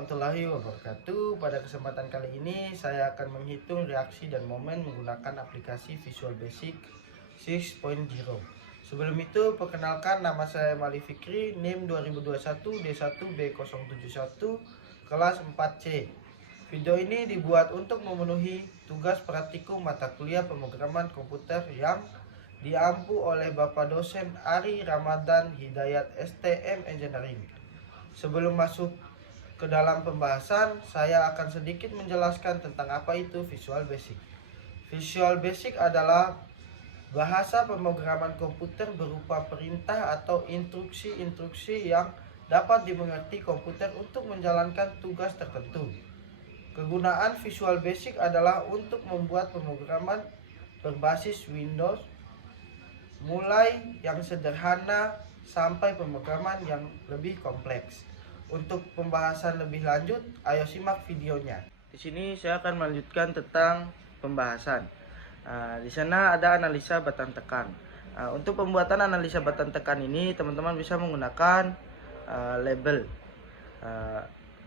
warahmatullahi wabarakatuh. Pada kesempatan kali ini saya akan menghitung reaksi dan momen menggunakan aplikasi Visual Basic 6.0. Sebelum itu, perkenalkan, nama saya Mali Fikri, NIM 2021 D1B071 kelas 4C. Video ini dibuat untuk memenuhi tugas praktikum mata kuliah pemrograman komputer yang diampu oleh Bapak dosen Ari Ramadan Hidayat STM Engineering. Sebelum masuk ke dalam pembahasan, saya akan sedikit menjelaskan tentang apa itu Visual Basic. Visual Basic adalah bahasa pemrograman komputer berupa perintah atau instruksi-instruksi yang dapat dimengerti komputer untuk menjalankan tugas tertentu. Kegunaan Visual Basic adalah untuk membuat pemrograman berbasis Windows, mulai yang sederhana sampai pemrograman yang lebih kompleks. Untuk pembahasan lebih lanjut, ayo simak videonya. Di sini saya akan melanjutkan tentang pembahasan. Di sana ada analisa batan tekan. Untuk pembuatan analisa batan tekan ini, teman-teman bisa menggunakan label.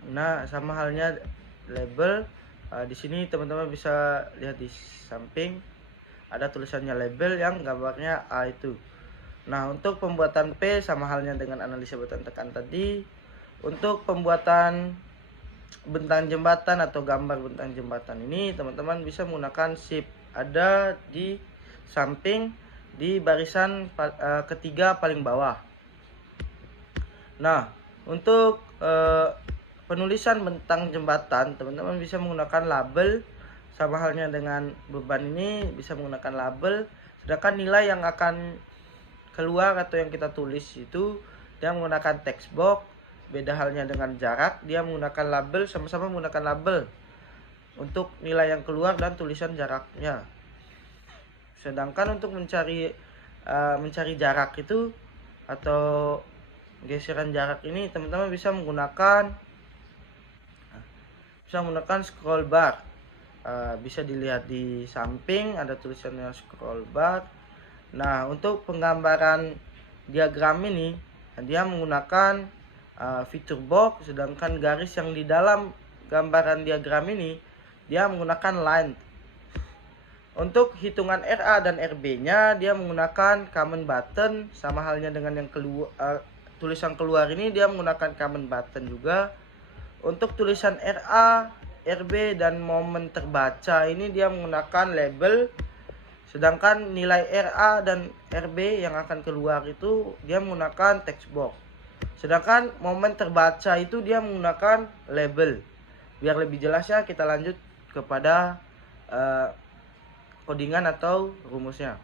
Nah, sama halnya label. Di sini teman-teman bisa lihat di samping ada tulisannya label yang gambarnya A itu. Nah, untuk pembuatan P sama halnya dengan analisa batan tekan tadi. Untuk pembuatan bentang jembatan atau gambar bentang jembatan ini, teman-teman bisa menggunakan shift. Ada di samping di barisan ketiga paling bawah. Nah, untuk penulisan bentang jembatan, teman-teman bisa menggunakan label. Sama halnya dengan beban ini, bisa menggunakan label. Sedangkan nilai yang akan keluar atau yang kita tulis itu dia menggunakan text box. Beda halnya dengan jarak, dia menggunakan label, sama-sama menggunakan label untuk nilai yang keluar dan tulisan jaraknya. Sedangkan untuk mencari jarak itu atau geseran jarak ini, teman-teman bisa menggunakan scroll bar. Bisa dilihat di samping ada tulisannya scroll bar. Nah, untuk penggambaran diagram ini dia menggunakan fitur box, sedangkan garis yang di dalam gambaran diagram ini dia menggunakan line. Untuk hitungan RA dan RB nya dia menggunakan command button, sama halnya dengan yang tulisan keluar ini dia menggunakan command button juga. Untuk tulisan RA, RB dan momen terbaca ini dia menggunakan label, sedangkan nilai RA dan RB yang akan keluar itu dia menggunakan text box. Sedangkan momen terbaca itu dia menggunakan label. Biar lebih jelasnya kita lanjut kepada codingan atau rumusnya.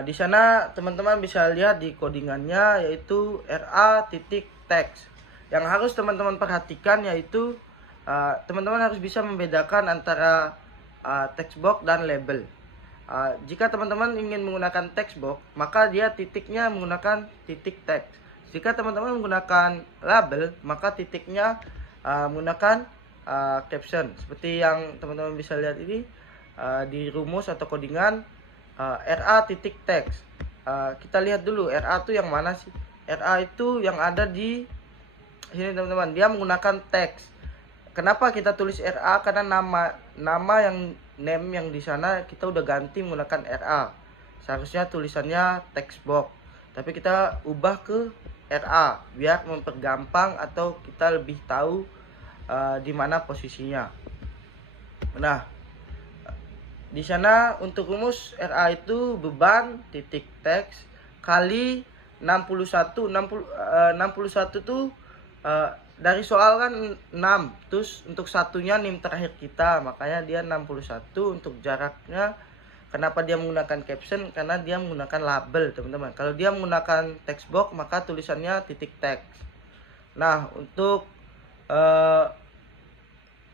Di sana teman-teman bisa lihat di codingannya yaitu RA.text. Yang harus teman-teman perhatikan yaitu teman-teman harus bisa membedakan antara text box dan label. Jika teman-teman ingin menggunakan text box, maka dia titiknya menggunakan titik text. Jika teman-teman menggunakan label, maka titiknya menggunakan caption. Seperti yang teman-teman bisa lihat ini di rumus atau codingan RA.text. Kita lihat dulu RA itu yang mana sih? RA itu yang ada di sini, teman-teman. Dia menggunakan teks. Kenapa kita tulis RA? Karena nama yang name yang di sana kita udah ganti menggunakan RA. Seharusnya tulisannya text box, tapi kita ubah ke RA biar mempergampang atau kita lebih tahu di mana posisinya. Nah, di sana untuk rumus RA itu beban titik text kali 61 tuh dari soal kan 6, terus untuk satunya nim terakhir kita, makanya dia 61. Untuk jaraknya, kenapa dia menggunakan caption? Karena dia menggunakan label, teman-teman. Kalau dia menggunakan text box, maka tulisannya titik text. Nah, untuk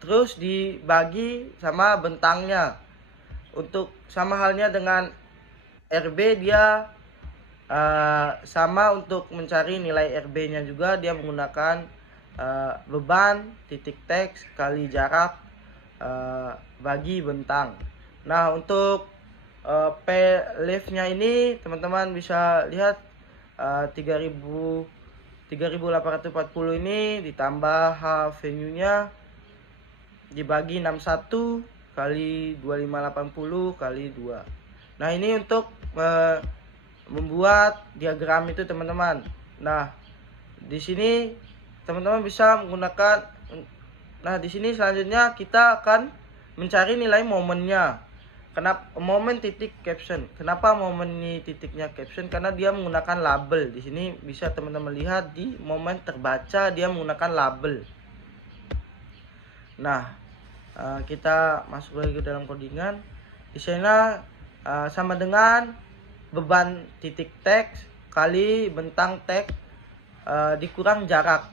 terus dibagi sama bentangnya. Untuk sama halnya dengan RB, dia sama untuk mencari nilai RB-nya juga dia menggunakan beban titik text kali jarak bagi bentang. Nah, untuk P lift-nya ini teman-teman bisa lihat 3000 3.840 ini ditambah venue-nya dibagi 61 kali 2580 kali 2. Nah, ini untuk membuat diagram itu teman-teman. Nah, di sini teman-teman bisa menggunakan. Nah, di sini selanjutnya kita akan mencari nilai momennya. Kenapa momen titik caption? Kenapa momen ini titiknya caption? Karena dia menggunakan label. Di sini bisa teman-teman lihat di momen terbaca dia menggunakan label. Nah, kita masuk lagi ke dalam codingan. Di sana sama dengan beban titik teks kali bentang teks dikurang jarak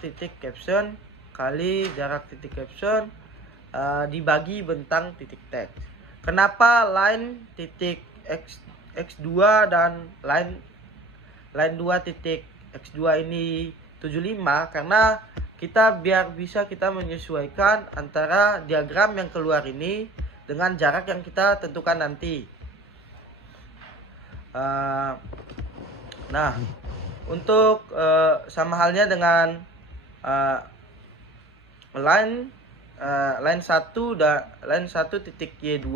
titik caption kali jarak titik caption dibagi bentang titik teks. Kenapa line titik x2 dan line 2 titik x2 ini 75? Karena biar bisa kita menyesuaikan antara diagram yang keluar ini dengan jarak yang kita tentukan nanti. Nah, untuk sama halnya dengan line 1 dan line 1 titik Y2,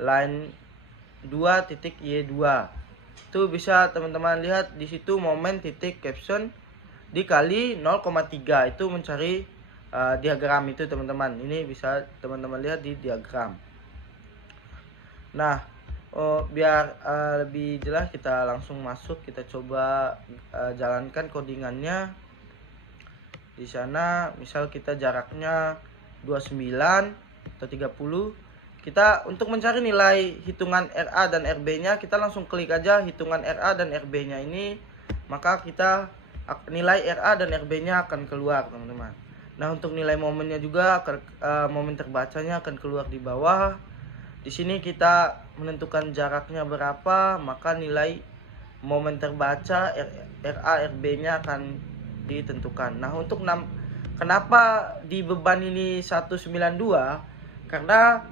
line 2 titik Y2. Itu bisa teman-teman lihat di situ momen titik caption dikali 0,3 itu mencari diagram itu teman-teman. Ini bisa teman-teman lihat di diagram. Nah, biar lebih jelas kita langsung masuk, kita coba jalankan codingannya. Di sana misal kita jaraknya 29 atau 30. Kita untuk mencari nilai hitungan RA dan RB-nya, kita langsung klik aja hitungan RA dan RB-nya ini, maka kita nilai RA dan RB-nya akan keluar, teman-teman. Nah, untuk nilai momennya juga momen terbacanya akan keluar di bawah. Di sini kita menentukan jaraknya berapa, maka nilai momen terbaca RA RB-nya akan ditentukan. Nah, untuk kenapa di beban ini 192? Karena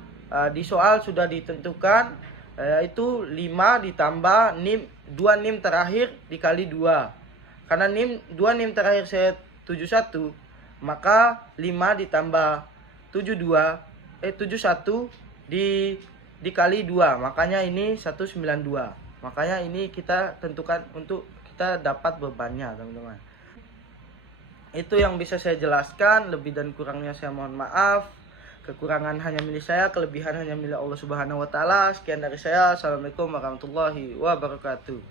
di soal sudah ditentukan yaitu 5 ditambah nim 2 nim terakhir dikali 2. Karena 2 nim terakhir saya 71, maka 5 ditambah 71 dikali 2. Makanya ini 192. Makanya ini kita tentukan untuk kita dapat bebannya, teman-teman. Itu yang bisa saya jelaskan. Lebih dan kurangnya saya mohon maaf. Kekurangan hanya milik saya, kelebihan hanya milik Allah Subhanahu wa taala. Sekian dari saya. Assalamualaikum warahmatullahi wabarakatuh.